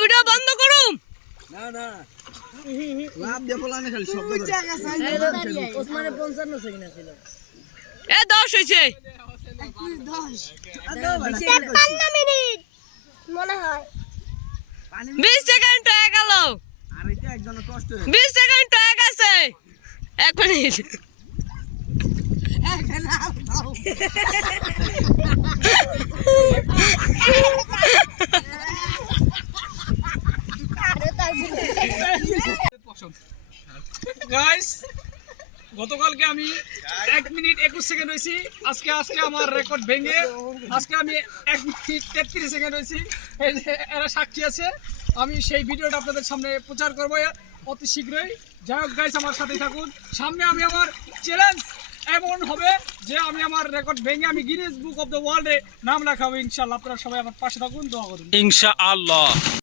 Video বন্ধ করুন না না লাভ দিয়ে বলানে খালি শব্দ করে ওসমানে 55 সেকেন্ড ছিল 10 হইছে 53 মিনিট মনে হয় 20 সেকেন্ড হয়ে গেল আর এটা একজনের কষ্ট 20 সেকেন্ড হয়ে গেছে 1 মিনিট গাইস গতকালকে আমি 1 মিনিট 21 সেকেন্ড হইছি আজকে আমার রেকর্ড ভেঙে আজকে আমি 1 মিনিট 33 সেকেন্ড হইছি এই যে এরা সাক্ষী আছে আমি সেই ভিডিওটা আপনাদের সামনে প্রচার করব অতি শীঘ্রই যাই হোক গাইস আমার সাথেই থাকুন সামনে আমি আমার চ্যালেঞ্জ এমন হবে যে আমি আমার রেকর্ড ভেঙে আমি গিনেস বুক অফ দ্য ওয়ার্ল্ডে নাম লেখাবো ইনশাআল্লাহ আপনারা সবাই আমার পাশে থাকুন দোয়া করুন ইনশাআল্লাহ।